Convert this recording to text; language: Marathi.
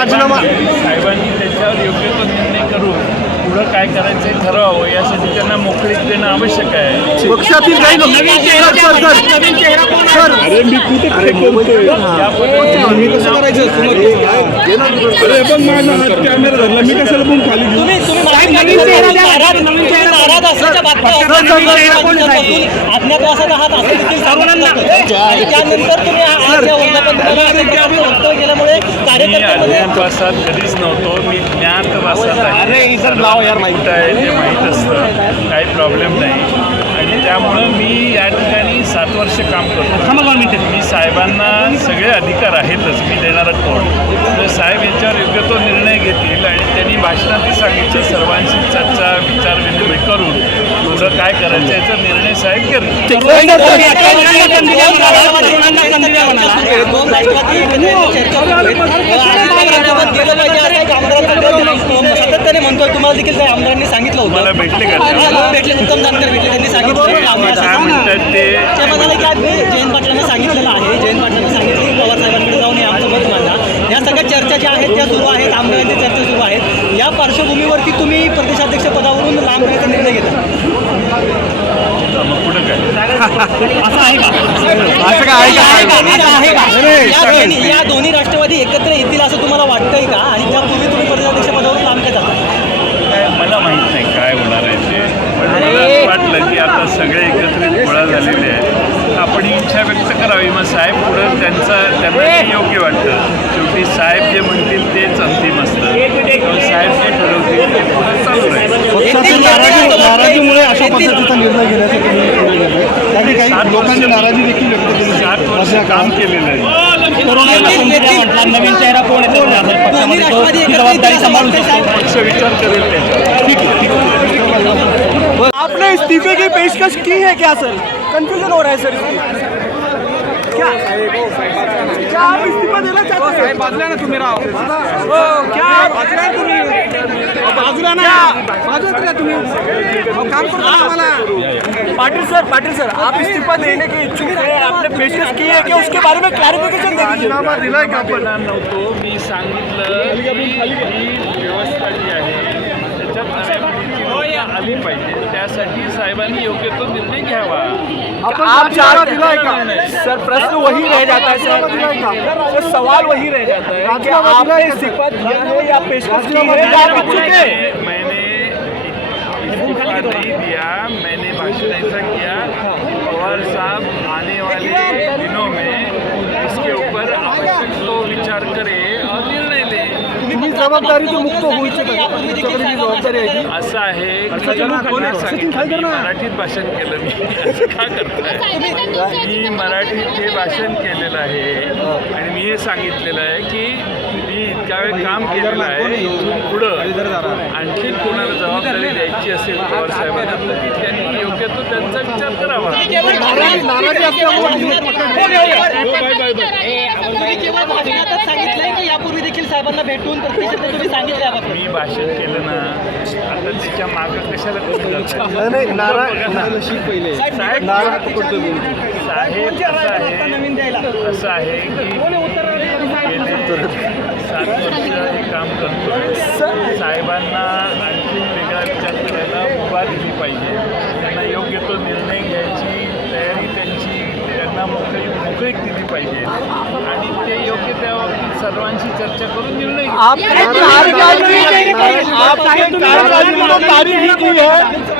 राजीनामा साहेबांनी त्याच्यावर योग्य तो निर्णय करून पुढं काय करायचं हे ठरवावं यासाठी त्यांना मोकळीक देणं आवश्यक आहे. पक्षातील काही लोक सर सर सर. सर. अरे मी कुठे काय करतोय त्या पद्धतीने कसं करायचं? अरे पण माझा हात कॅमेरा धरला मी कशाला पण खाली घेऊ? तुम्ही तुम्ही मला नवीन चेहरा नाराज नवीन चेहरा नाराज असल्याच्या बातम्या होत्या. नवीन चेहरा कोणीपासून अज्ञातवासाचा हात सर्वांना त्यानंतर तुम्ही अज्ञातवासात कधीच नव्हतो. मी ज्ञातवासात लाव यार माहिती. आहे ते माहीत असतं. काही प्रॉब्लेम नाही. आणि त्यामुळं मी या ठिकाणी सात वर्ष काम करतो. मी साहेबांना सगळे अधिकार आहेतच. मी देणारा कोण? तर साहेब याच्यावर योग्य तो निर्णय घेतील आणि त्यांनी भाषणातही सांगितलं. सर्वांशी चर्चा विचारविनिमय करून पुढं काय करायचं याचा निर्णय साहेब म्हणतोय तुम्हाला देखील आमदारांनी सांगितलं होतं. भेटले का? हा, भेटले. उत्तम जानकर भेटले. त्यांनी सांगितलं. ते जयंत पाटलांना सांगितलेलं आहे जयंत पाटलांनी सांगितलं की पवार साहेबांकडे जाऊन हे आमचं मत मांडा या सगळ्या चर्चा सुरू आहेत आमदारांच्या चर्चा सुरू आहेत या पार्श्वभूमीवरती तुम्ही प्रदेशाध्यक्ष पदावरून लांब राहण्याचा निर्णय घेता मग पुढं काय असं आहे का या दोन्ही- राष्ट्रवादी एकत्र येतील असं तुम्हाला वाटतंय का? आणि त्यापूर्वी तुम्ही प्रदेशाध्यक्ष पदावरून लांब जाता? काय मला माहीत नाही काय होणार आहे ते. वाटलं की आता सगळे एकत्रित गोळा झालेले आहेत. आपण इच्छा व्यक्त करावी मग साहेब पुढं त्यांचं त्यांना योग्य वाटतं. शेवटी साहेब जे म्हणतील तेच अंतिम असतं. साहेब जे ठरवतील ते पुढं चालू राहील. नाराजीमुळे अशा पद्धतीचा निर्णय लोकांची नाराजी देखील व्यक्त केली सात वर्ष काम केलेलं आहे. नवीन चेहरा कोण येतो? जबाबदारी सांभाळून पक्ष विचार करेल त्याच्यावर. आपने इस्तीफे की पेशकश की है क्या सर कंफ्यूजन हो रहा है सर क्या? क्या आप इस्तीफा देना चाहते हैं? बाजूला ना तुम्ही राव क्या? बाजूला तुम्ही बाजूला ना बाजूला का तुम्ही काम करतो पाटिल सर पाटिल सर आप इस्तीफा देने के इच्छुक है आपने पेशकश की है क्या उसके बारे में क्लैरिफिकेशन दे राजीनामा दिलाय का आपण करणार नव्हतो मी सांगितलं की ही व्यवस्था जी आहे त्याच्यात आली पाहिजे. त्यासाठी साहेबांनी योग्य तो निर्णय घ्यावा. आप चाहते हैं सर प्रश्न वही रह जाता है सर. सर सवाल वही रह जाता है कि आपने इस्तीफा दिया है या पेशकश की? है? या आप हैं? मैंने इस्तीफा नहीं दिया मैंने भाषण ऐसा किया। कि पवार साहब आने वाले दिनों में जबाबदारी मुक्त होऊ जबाबदारी आहे असं आहे की लोकांना? सांगितलं, मी. मराठीत भाषण केलं मी. असं का करताय? मी मराठीत हे भाषण केलेलं आहे. आणि मी हे सांगितलेलं आहे की मी इतक्या वेळ काम केलेलं आहे. इथून पुढं आणखी कोणाला जबाबदारी द्यायची असेल पवार साहेबांना तर त्यांनी योग्य तो त्यांचा विचार करावा. साहेबांना भेटून प्रत्यक्ष तुम्ही सांगितलं याबाबत. मी भाषण केलं ना आता तिच्या मागं कशाला तुम्ही जाताय? नाही नारा बघा ना. साहेब नारा साहेब असं आहे नवीन द्यायला? असं आहे की गेले सात वर्ष हे काम करतो साहेबांना आणखी वेगळा विचार करायला मुभा दिली पाहिजे. त्यांना योग्य तो निर्णय घ्यायची तयारी त्यांची त्यांना मोकळी मोकळीक दिली पाहिजे. आणि सर्वांशी चर्चा करून निर्णय घेतील. आपने कार्यकाल में आपने कार्यकाल में तो तारीफ ही की है